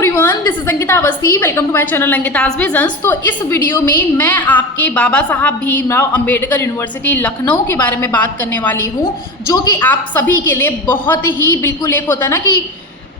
Everyone, this is Ankita Awasthi. Welcome to my channel Ankita's visions. तो इस video में मैं आपके बाबा साहब भीमराव अंबेडकर यूनिवर्सिटी लखनऊ के बारे में बात करने वाली हूँ, जो कि आप सभी के लिए बहुत ही बिल्कुल एक होता है ना कि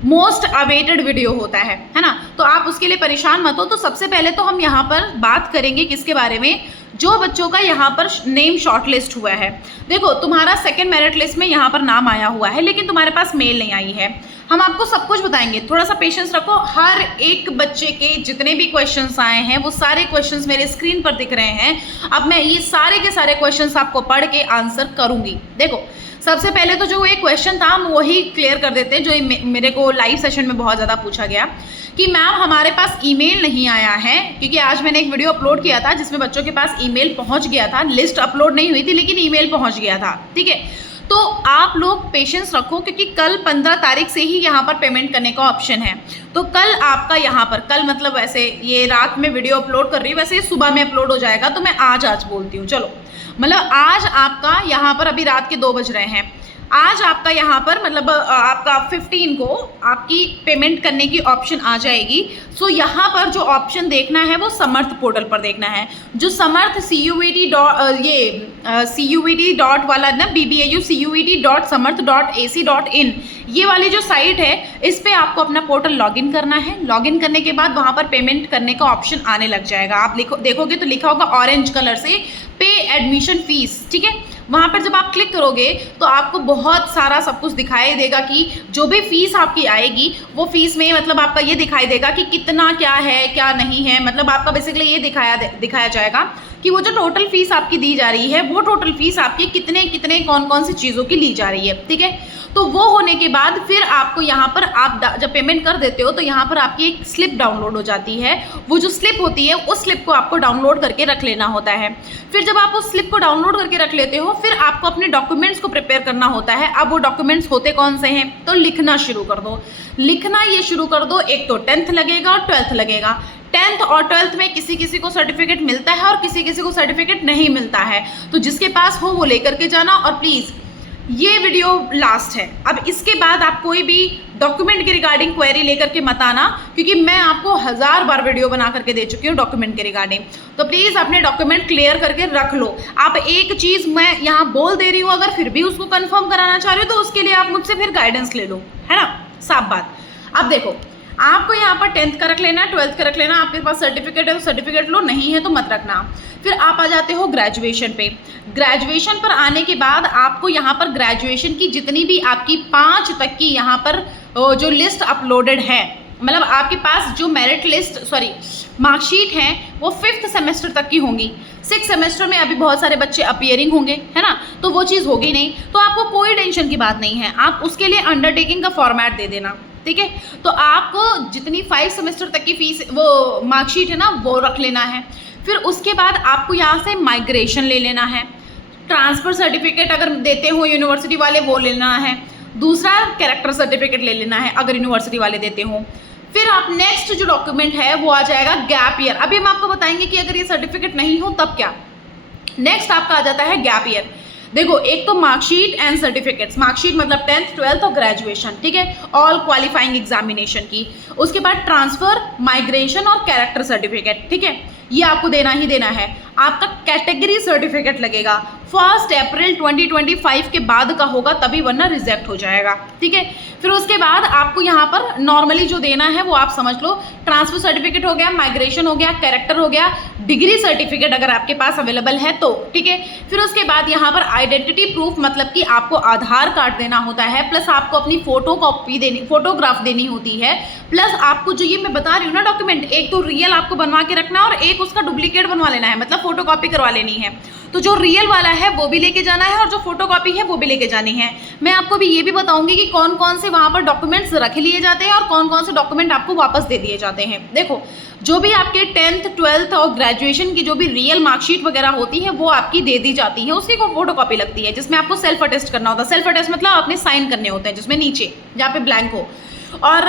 मोस्ट अवेटेड वीडियो होता है ना। तो आप उसके लिए परेशान मत हो। तो सबसे पहले तो हम यहाँ पर बात करेंगे किसके बारे में, जो बच्चों का यहाँ पर नेम शॉर्टलिस्ट हुआ है। देखो, तुम्हारा सेकंड मेरिट लिस्ट में यहाँ पर नाम आया हुआ है, लेकिन तुम्हारे पास मेल नहीं आई है। हम आपको सब कुछ बताएंगे, थोड़ा सा पेशेंस रखो। हर एक बच्चे के जितने भी क्वेश्चंस आए हैं वो सारे क्वेश्चंस मेरे स्क्रीन पर दिख रहे हैं। अब मैं ये सारे के सारे क्वेश्चंस आपको पढ़ के आंसर करूंगी। देखो, सबसे पहले तो जो एक क्वेश्चन था हम वही क्लियर कर देते हैं, जो मेरे को लाइव सेशन में बहुत ज़्यादा पूछा गया कि मैम हमारे पास ईमेल नहीं आया है। क्योंकि आज मैंने एक वीडियो अपलोड किया था जिसमें बच्चों के पास ईमेल पहुंच गया था, लिस्ट अपलोड नहीं हुई थी लेकिन ईमेल पहुंच गया था। ठीक है, तो आप लोग पेशेंस रखो, क्योंकि कल 15 तारीख से ही यहाँ पर पेमेंट करने का ऑप्शन है। तो कल आपका यहाँ पर, कल मतलब वैसे ये रात में वीडियो अपलोड कर रही हूँ, वैसे ये सुबह में अपलोड हो जाएगा, तो मैं आज बोलती हूँ। चलो, मतलब आज आपका यहाँ पर अभी रात के 2 बज रहे हैं। आज आपका यहाँ पर मतलब आपका 15 को आपकी पेमेंट करने की ऑप्शन आ जाएगी। सो यहाँ पर जो ऑप्शन देखना है वो समर्थ पोर्टल पर देखना है। जो समर्थ CUET डॉट वाला ना, BBAU.CUET.samarth.ac.in, ये वाली जो साइट है, इस पे आपको अपना पोर्टल लॉगिन करना है। लॉगिन करने के बाद वहाँ पर पेमेंट करने का ऑप्शन आने लग जाएगा। आप देखोगे तो लिखा होगा ऑरेंज कलर से पे एडमिशन फीस। ठीक है, वहाँ पर जब आप क्लिक करोगे तो आपको बहुत सारा सब कुछ दिखाई देगा कि जो भी फीस आपकी आएगी वो फीस में मतलब आपका ये दिखाई देगा कि कितना क्या है क्या नहीं है। मतलब आपका बेसिकली ये दिखाया जाएगा कि वो जो टोटल फीस आपकी दी जा रही है वो टोटल फीस आपकी कितने कौन कौन सी चीज़ों की ली जा रही है। ठीक है, तो वो होने के बाद फिर आपको यहाँ पर आप जब पेमेंट कर देते हो तो यहाँ पर आपकी एक स्लिप डाउनलोड हो जाती है। वो जो स्लिप होती है उस स्लिप को आपको डाउनलोड करके रख लेना होता है। फिर जब आप उस स्लिप को डाउनलोड करके रख लेते हो, फिर आपको अपने डॉक्यूमेंट्स को प्रिपेयर करना होता है। अब वो डॉक्यूमेंट्स होते कौन से हैं, तो लिखना शुरू कर दो। लिखना ये शुरू कर दो। एक तो 10th लगेगा और 12th लगेगा। 10th और 12th में किसी किसी को सर्टिफिकेट मिलता है और किसी किसी को सर्टिफिकेट नहीं मिलता है। तो जिसके पास हो वो लेकर के जाना। और प्लीज़ ये वीडियो लास्ट है। अब इसके बाद आप कोई भी डॉक्यूमेंट के रिगार्डिंग क्वेरी लेकर के मत आना, क्योंकि मैं आपको 1000 बार वीडियो बना करके दे चुकी हूँ डॉक्यूमेंट के रिगार्डिंग। तो प्लीज़ अपने डॉक्यूमेंट क्लियर करके रख लो। आप एक चीज़ मैं यहाँ बोल दे रही हूँ, अगर फिर भी उसको कंफर्म कराना चाह रहे हो तो उसके लिए आप मुझसे फिर गाइडेंस ले लो, है ना, साफ बात। अब देखो, आपको यहाँ पर 10th का रख लेना, 12th का रख लेना। आपके पास सर्टिफिकेट है तो सर्टिफिकेट लो, नहीं है तो मत रखना। फिर आप आ जाते हो ग्रेजुएशन पे। ग्रेजुएशन पर आने के बाद आपको यहाँ पर ग्रेजुएशन की जितनी भी आपकी 5 तक की यहाँ पर जो लिस्ट अपलोडेड है, मतलब आपके पास जो मेरिट लिस्ट मार्कशीट है वो 5th सेमेस्टर तक की होंगी। 6th सेमेस्टर में अभी बहुत सारे बच्चे अपीयरिंग होंगे, है ना, तो वो चीज़ होगी नहीं। तो आपको कोई टेंशन की बात नहीं है, आप उसके लिए अंडरटेकिंग का फॉर्मेट दे देना। ठीक है, तो आपको जितनी 5 सेमेस्टर तक की फीस वो मार्कशीट है ना वो रख लेना है। फिर उसके बाद आपको यहाँ से माइग्रेशन ले लेना है। ट्रांसफ़र सर्टिफिकेट अगर देते हो यूनिवर्सिटी वाले वो लेना है। दूसरा कैरेक्टर सर्टिफिकेट ले लेना है अगर यूनिवर्सिटी वाले देते हो। फिर आप नेक्स्ट जो डॉक्यूमेंट है वो आ जाएगा गैप ईयर। अभी हम आपको बताएंगे कि अगर ये सर्टिफिकेट नहीं हो तब क्या। नेक्स्ट आपका आ जाता है गैप ईयर। देखो, एक तो मार्कशीट एंड सर्टिफिकेट्स। मार्कशीट मतलब 10th 12th और ग्रेजुएशन, ठीक है, ऑल क्वालिफाइंग एग्जामिनेशन की। उसके बाद ट्रांसफ़र, माइग्रेशन और कैरेक्टर सर्टिफिकेट। ठीक है, ये आपको देना ही देना है। आपका कैटेगरी सर्टिफिकेट लगेगा 1 अप्रैल 2025 के बाद का होगा तभी, वरना रिजेक्ट हो जाएगा। ठीक है, फिर उसके बाद आपको यहाँ पर नॉर्मली जो देना है वो आप समझ लो। ट्रांसफर सर्टिफिकेट हो गया, माइग्रेशन हो गया, कैरेक्टर हो गया, डिग्री सर्टिफिकेट अगर आपके पास अवेलेबल है तो। ठीक है, फिर उसके बाद यहाँ पर आइडेंटिटी प्रूफ, मतलब कि आपको आधार कार्ड देना होता है, प्लस आपको अपनी फोटोग्राफ देनी होती है। प्लस आपको जो ये मैं बता रही हूँ ना डॉक्यूमेंट, एक तो रियल आपको बनवा के रखना और एक उसका डुप्लीकेट बनवा लेना है, मतलब फोटोकॉपी करवा लेनी है। तो जो रियल वाला है वो भी लेके जाना है और जो फोटोकॉपी है वो भी लेके जानी है। मैं आपको भी ये भी बताऊंगी कि कौन कौन से वहाँ पर डॉक्यूमेंट्स रख लिए जाते हैं और कौन कौन से डॉक्यूमेंट आपको वापस दे दिए जाते हैं। देखो, जो भी आपके 10th 12th और ग्रेजुएशन की जो भी रियल मार्कशीट वगैरह होती है वो आपकी दे दी जाती है। उसकी कोई फोटोकॉपी लगती है जिसमें आपको सेल्फ अटेस्ट करना होता है। सेल्फ अटेस्ट मतलब अपने साइन करने होते हैं, जिसमें नीचे जहाँ पे ब्लैंक हो। और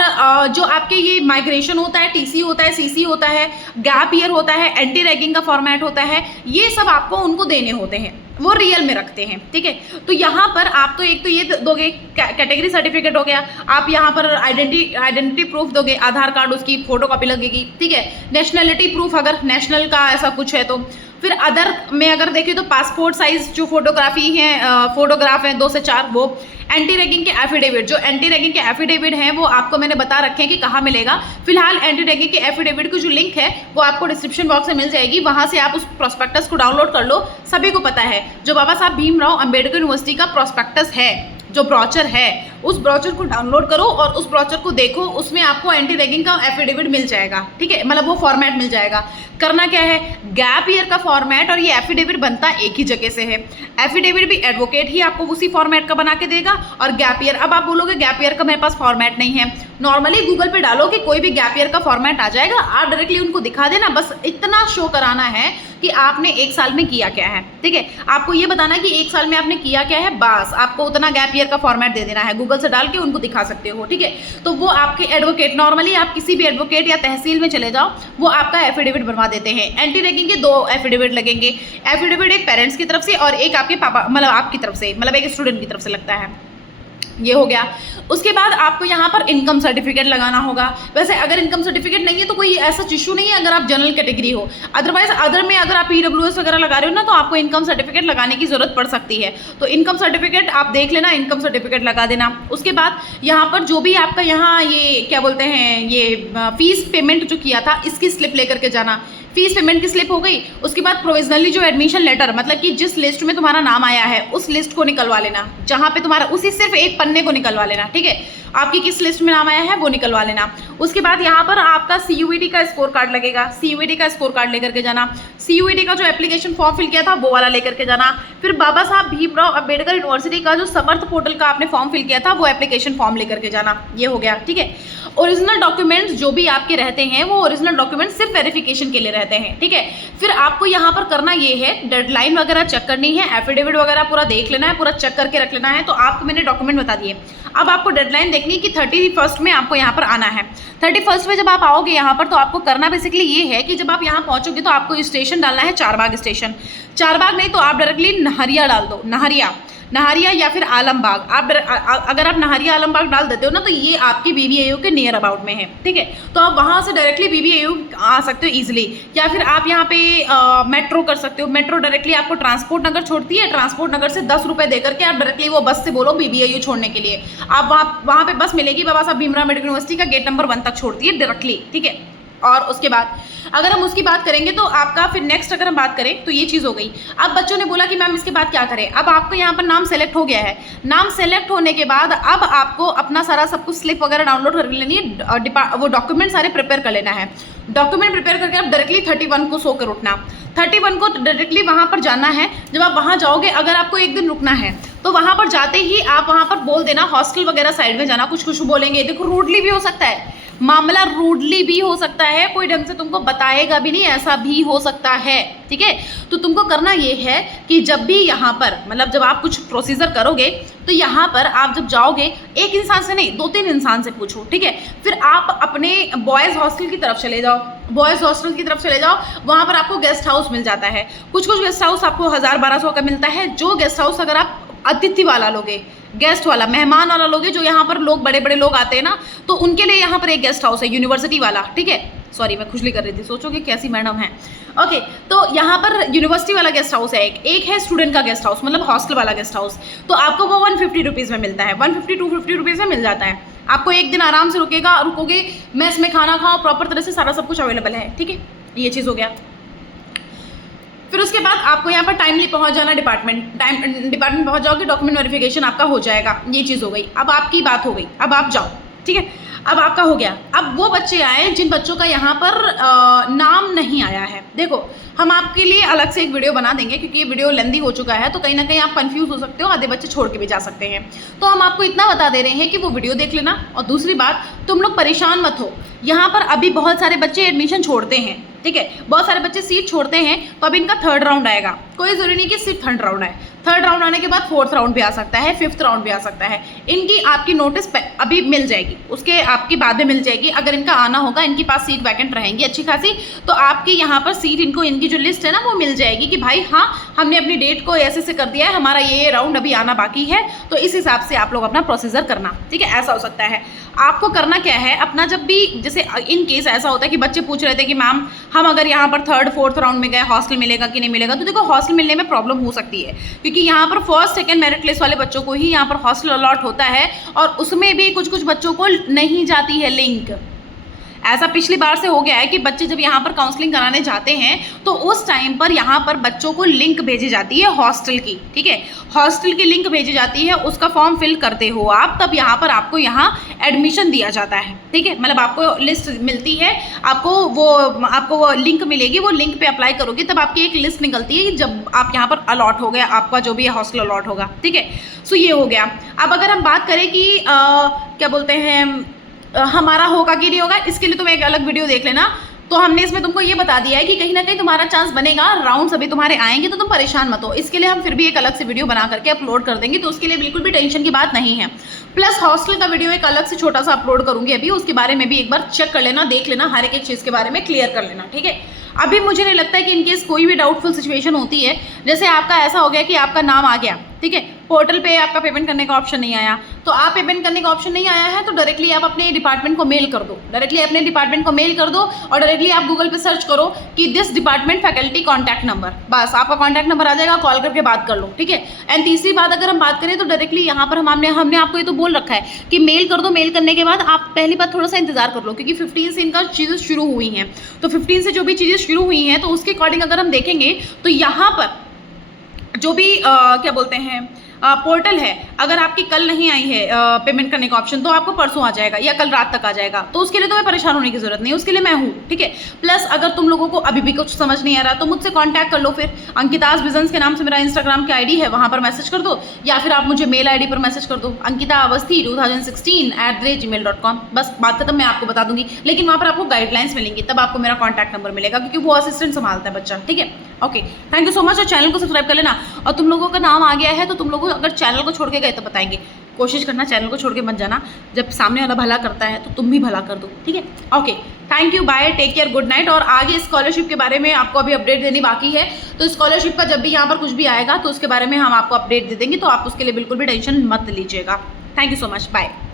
जो आपके ये माइग्रेशन होता है, टीसी होता है, सीसी होता है, गैप ईयर होता है, एंटी रैगिंग का फॉर्मेट होता है, ये सब आपको उनको देने होते हैं, वो रियल में रखते हैं। ठीक है, तो यहाँ पर आप तो एक तो ये दोगे कैटेगरी सर्टिफिकेट हो गया, आप यहाँ पर आइडेंटिटी प्रूफ दोगे, आधार कार्ड उसकी फोटो कॉपी लगेगी, ठीक है। नेशनलिटी प्रूफ अगर नेशनल का ऐसा कुछ है तो। फिर अदर में अगर देखें तो पासपोर्ट साइज जो फोटोग्राफी है, फोटोग्राफ है 2 से 4 वो। एंटी रैगिंग के एफिडेविट, जो एंटी रैगिंग के एफिडेविट हैं वो आपको मैंने बता रखे हैं कि कहाँ मिलेगा। फिलहाल एंटी रैगिंग के एफिडेविट की जो लिंक है वो आपको डिस्क्रिप्शन बॉक्स में मिल जाएगी, वहाँ से आप उस प्रोस्पेक्टस को डाउनलोड कर लो। सभी को पता है जो बाबा साहब भीमराव अंबेडकर यूनिवर्सिटी का प्रोस्पेक्टस है, जो ब्रोचर है, उस ब्रोचर को डाउनलोड करो और उस ब्रोचर को देखो, उसमें आपको एंटी रैगिंग का एफिडेविट मिल जाएगा, ठीक है। मतलब वो फॉर्मेट मिल जाएगा। करना क्या है, गैप ईयर का फॉर्मेट और ये एफिडेविट बनता एक ही जगह से है। एफिडेविट भी एडवोकेट ही आपको उसी फॉर्मेट का बना के देगा, और गैप ईयर, अब आप बोलोगे गैप ईयर का मेरे पास फॉर्मेट नहीं है, नॉर्मली गूगल पे डालो कि कोई भी गैप ईयर का फॉर्मेट आ जाएगा, आप डायरेक्टली उनको दिखा देना, बस इतना शो कराना है कि आपने 1 साल में किया क्या है, ठीक है। आपको ये बताना है कि 1 साल में आपने किया क्या है, बस आपको उतना गैप ईयर का फॉर्मेट दे देना है, गूगल से डाल के उनको दिखा सकते हो, ठीक है। तो वो आपके एडवोकेट, नॉर्मली आप किसी भी एडवोकेट या तहसील में चले जाओ, वो आपका एफिडेविट बनवा देते हैं। एंटी रैगिंग के 2 एफिडेविट लगेंगे, एफिडेविट एक पेरेंट्स की तरफ से और एक आपके पापा मतलब आपकी तरफ से, मतलब एक स्टूडेंट की तरफ से लगता है। ये हो गया। उसके बाद आपको यहाँ पर इनकम सर्टिफिकेट लगाना होगा। वैसे अगर इनकम सर्टिफिकेट नहीं है तो कोई ऐसा इशू नहीं है अगर आप जनरल कैटेगरी हो, अदरवाइज अदर में अगर आप PWS वगैरह लगा रहे हो ना तो आपको इनकम सर्टिफिकेट लगाने की जरूरत पड़ सकती है। तो इनकम सर्टिफिकेट आप देख लेना, इनकम सर्टिफिकेट लगा देना। उसके बाद यहाँ पर जो भी आपका यहाँ ये क्या बोलते हैं, ये फीस पेमेंट जो किया था इसकी स्लिप लेकर के जाना। फीस पेमेंट की स्लिप हो गई। उसके बाद प्रोविजनली जो एडमिशन लेटर, मतलब कि जिस लिस्ट में तुम्हारा नाम आया है उस लिस्ट को निकलवा लेना, जहाँ पे तुम्हारा उसी सिर्फ एक पन्ने को निकलवा लेना, ठीक है। आपकी किस लिस्ट में नाम आया है वो निकलवा लेना। उसके बाद यहाँ पर आपका CUET का स्कोर कार्ड लगेगा, CUET का स्कोर कार्ड लेकर के जाना। CUET का जो एप्लीकेशन फॉर्म फिल किया था वो वाला लेकर के जाना। फिर बाबा साहब भीमराव अंबेडकर यूनिवर्सिटी का जो समर्थ पोर्टल का आपने फॉर्म फिल किया था वो एप्लीकेशन फॉर्म लेकर के जाना। ये हो गया, ठीक है। ओरिजिनल डॉक्यूमेंट्स जो भी आपके रहते हैं वो ओरिजिनल डॉक्यूमेंट्स सिर्फ वेरिफिकेशन के लिए रहते हैं, ठीक है। फिर आपको यहाँ पर करना ये है, डेडलाइन वगैरह चेक करनी है, एफिडेविट वगैरह पूरा देख लेना है, पूरा चेक करके रख लेना है। तो आपको मैंने डॉक्यूमेंट बता दिए। अब आपको डेडलाइन देखनी है कि 31 में आपको यहाँ पर आना है। 31 में जब आप आओगे यहाँ पर तो आपको करना बेसिकली ये है कि जब आप यहाँ पहुँचोगे तो आपको स्टेशन डालना है चारबाग स्टेशन। चारबाग नहीं तो आप डायरेक्टली नहरिया डाल दो, नहरिया या फिर आलमबाग। अगर आप नहरिया आलमबाग डाल देते हो ना तो ये आपकी BBAU के नियर अबाउट में है, ठीक है। तो आप वहाँ से डायरेक्टली BBAU आ सकते हो ईजिली, या फिर आप यहाँ पे मेट्रो कर सकते हो। मेट्रो डायरेक्टली आपको ट्रांसपोर्ट नगर छोड़ती है, ट्रांसपोर्ट नगर से 10 रुपये देकर के आप डायरेक्टली वो बस से बोलो BBAU छोड़ने के लिए, आप वहाँ पे बस मिलेगी। बाबा साहब भीमराव अम्बेडकर यूनिवर्सिटी का गेट नंबर 1 तक छोड़ती है डायरेक्टली, ठीक है। और उसके बाद अगर हम उसकी बात करेंगे तो आपका फिर नेक्स्ट अगर हम बात करें तो ये चीज़ हो गई। अब बच्चों ने बोला कि मैम इसके बाद क्या करें। अब आपको यहाँ पर नाम सेलेक्ट हो गया है। नाम सेलेक्ट होने के बाद अब आपको अपना सारा सब कुछ स्लिप वगैरह डाउनलोड कर लेनी है, वो डॉक्यूमेंट सारे प्रिपेयर कर लेना है। डॉक्यूमेंट प्रिपेयर करके आप डायरेक्टली 31 को सोकर उठना। 31 को डायरेक्टली वहाँ पर जाना है। जब आप वहाँ जाओगे, अगर आपको एक दिन रुकना है तो वहाँ पर जाते ही आप वहाँ पर बोल देना हॉस्टल वगैरह साइड में जाना। कुछ बोलेंगे, देखो रूडली भी हो सकता है, मामला रूडली भी हो सकता है, कोई ढंग से तुमको बताएगा भी नहीं, ऐसा भी हो सकता है, ठीक है। तो तुमको करना ये है कि जब भी यहाँ पर मतलब जब आप कुछ प्रोसीजर करोगे तो यहाँ पर आप जब जाओगे एक इंसान से नहीं 2-3 इंसान से पूछो, ठीक है। फिर आप अपने बॉयज़ हॉस्टल की तरफ चले जाओ, बॉयज़ हॉस्टल की तरफ चले जाओ। वहाँ पर आपको गेस्ट हाउस मिल जाता है। कुछ गेस्ट हाउस आपको 1000-1200 का मिलता है। जो गेस्ट हाउस अगर आप अतिथि वाला लोगे, गेस्ट वाला, मेहमान वाला लोगे, जो यहाँ पर लोग बड़े लोग आते हैं ना, तो उनके लिए यहाँ पर एक गेस्ट हाउस है यूनिवर्सिटी वाला, ठीक है। सॉरी मैं खुजली कर रही थी, सोचोगे कैसी मैडम है। ओके, तो यहाँ पर यूनिवर्सिटी वाला गेस्ट हाउस है, एक है स्टूडेंट का गेस्ट हाउस, मतलब हॉस्टल वाला गेस्ट हाउस। तो आपको वो 150 रुपीज़ में मिलता है, 150-250 रुपीज़ में मिल जाता है। आपको एक दिन आराम से रुकोगे, मेस में खाना खाओ, प्रॉपर तरह से सारा सब कुछ अवेलेबल है, ठीक है। ये चीज़ हो गया। फिर उसके बाद आपको यहाँ पर टाइमली पहुँच जाना डिपार्टमेंट पहुँच जाओगे, डॉक्यूमेंट वेरिफिकेशन आपका हो जाएगा। ये चीज़ हो गई। अब आपकी बात हो गई, अब आप जाओ, ठीक है। अब आपका हो गया। अब वो बच्चे आए जिन बच्चों का यहाँ पर नाम नहीं आया है। देखो, हम आपके लिए अलग से एक वीडियो बना देंगे क्योंकि ये वीडियो लेंदी हो चुका है, तो कहीं ना कहीं आप कंफ्यूज हो सकते हो, आधे बच्चे छोड़ के भी जा सकते हैं। तो हम आपको इतना बता दे रहे हैं कि वो वीडियो देख लेना। और दूसरी बात, तुम लोग परेशान मत हो। यहाँ पर अभी बहुत सारे बच्चे एडमिशन छोड़ते हैं, ठीक है, बहुत सारे बच्चे सीट छोड़ते हैं। तो अब इनका 3rd राउंड आएगा। कोई ज़रूरी नहीं कि सिर्फ थर्ड राउंड है, थर्ड राउंड आने के बाद फोर्थ राउंड भी आ सकता है, फिफ्थ राउंड भी आ सकता है। इनकी आपकी नोटिस अभी मिल जाएगी, उसके आपकी बाद में मिल जाएगी। अगर इनका आना होगा, इनके पास सीट वैकेंट रहेंगी अच्छी खासी, तो आपकी यहाँ पर सीट इनको, इनकी जो लिस्ट है ना वो मिल जाएगी कि भाई हाँ हमने अपनी डेट को ऐसे से कर दिया है, हमारा ये राउंड अभी आना बाकी है, तो इस हिसाब से आप लोग अपना प्रोसीजर करना, ठीक है। ऐसा हो सकता है। आपको करना क्या है, अपना जब भी जैसे इन केस ऐसा होता है कि बच्चे पूछ रहे थे कि मैम हम अगर यहाँ पर थर्ड फोर्थ राउंड में गए हॉस्टल मिलेगा कि नहीं मिलेगा, तो देखो हॉस्टल मिलने में प्रॉब्लम हो सकती है, क्योंकि यहाँ पर फर्स्ट सेकंड मेरिट लिस्ट वाले बच्चों को ही यहाँ पर हॉस्टल अलॉट होता है, और उसमें भी कुछ कुछ बच्चों को नहीं जाती है लिंक। ऐसा पिछली बार से हो गया है कि बच्चे जब यहाँ पर काउंसलिंग कराने जाते हैं तो उस टाइम पर यहाँ पर बच्चों को लिंक भेजी जाती है हॉस्टल की, ठीक है, हॉस्टल की लिंक भेजी जाती है, उसका फॉर्म फिल करते हो आप, तब यहाँ पर आपको यहाँ एडमिशन दिया जाता है, ठीक है। मतलब आपको लिस्ट मिलती है, आपको वो लिंक मिलेगी, वो लिंक पे अप्लाई करोगे तब आपकी एक लिस्ट निकलती है जब आप यहाँ पर अलॉट हो गया, आपका जो भी हॉस्टल अलॉट होगा, ठीक है। सो ये हो गया। अब अगर हम बात करें कि क्या बोलते हैं हमारा होगा कि नहीं होगा, इसके लिए तुम एक अलग वीडियो देख लेना। तो हमने इसमें तुमको ये बता दिया है कि कहीं ना कहीं तुम्हारा चांस बनेगा, राउंड्स अभी तुम्हारे आएंगे, तो तुम परेशान मत हो। इसके लिए हम फिर भी एक अलग से वीडियो बना करके अपलोड कर देंगे, तो उसके लिए बिल्कुल भी टेंशन की बात नहीं है। प्लस हॉस्टल का वीडियो एक अलग से छोटा सा अपलोड करूंगी अभी, उसके बारे में भी एक बार चेक कर लेना, देख लेना, हर एक चीज़ के बारे में क्लियर कर लेना, ठीक है। अभी मुझे नहीं लगता है कि इनकेस कोई भी डाउटफुल सिचुएशन होती है, जैसे आपका ऐसा हो गया कि आपका नाम आ गया, ठीक है, पोर्टल पे आपका पेमेंट करने का ऑप्शन नहीं आया, तो आप पेमेंट करने का ऑप्शन नहीं आया है तो डायरेक्टली आप अपने डिपार्टमेंट को मेल कर दो, डायरेक्टली अपने डिपार्टमेंट को मेल कर दो, और डायरेक्टली आप गूगल पे सर्च करो कि this department faculty contact number, बस आपका कॉन्टैक्ट नंबर आ जाएगा, कॉल करके बात कर लो, ठीक है। एंड तीसरी बात अगर हम बात करें तो डायरेक्टली यहाँ पर हमने आपको ये तो बोल रखा है कि मेल कर दो, मेल करने के बाद आप पहली बात थोड़ा सा इंतजार कर लो, क्योंकि 15 से इनका चीज़ें शुरू हुई हैं, तो 15 से जो भी चीज़ें शुरू हुई हैं तो उसके अकॉर्डिंग अगर हम देखेंगे तो यहाँ पर जो भी क्या बोलते हैं पोर्टल है, अगर आपकी कल नहीं आई है पेमेंट करने का ऑप्शन, तो आपको परसों आ जाएगा या कल रात तक आ जाएगा, तो उसके लिए तुम्हें परेशान होने की जरूरत नहीं, उसके लिए मैं हूँ, ठीक है। प्लस अगर तुम लोगों को अभी भी कुछ समझ नहीं आ रहा तो मुझसे कांटेक्ट कर लो, फिर अंकिताज बिजनेस के नाम से मेरा इंस्टाग्राम की आईडी है, वहाँ पर मैसेज कर दो, या फिर आप मुझे मेल आईडी पर मैसेज कर दो ankita2016@gmail.com, बस बात खत्म। मैं आपको बता दूंगी, लेकिन वहाँ पर आपको गाइडलाइंस मिलेंगी, तब आपको मेरा कॉन्टैक्ट नंबर मिलेगा, क्योंकि वो असिस्टेंट संभालता है बच्चा, ठीक है। Okay, thank you so much, और चैनल को सब्सक्राइब कर लेना। और तुम लोगों का नाम आ गया है तो तुम लोग अगर चैनल को छोड़ के गए तो बताएंगे, कोशिश करना चैनल को छोड़ के मत जाना, जब सामने वाला भला करता है तो तुम भी भला कर दो, ठीक है। Okay, thank you, bye, take care, good night. और आगे स्कॉलरशिप के बारे में आपको अभी अपडेट देनी बाकी है, तो स्कॉलरशिप का जब भी यहाँ पर कुछ भी आएगा तो उसके बारे में हम आपको अपडेट दे देंगे, तो आप उसके लिए बिल्कुल भी टेंशन मत लीजिएगा। Thank you so much, bye.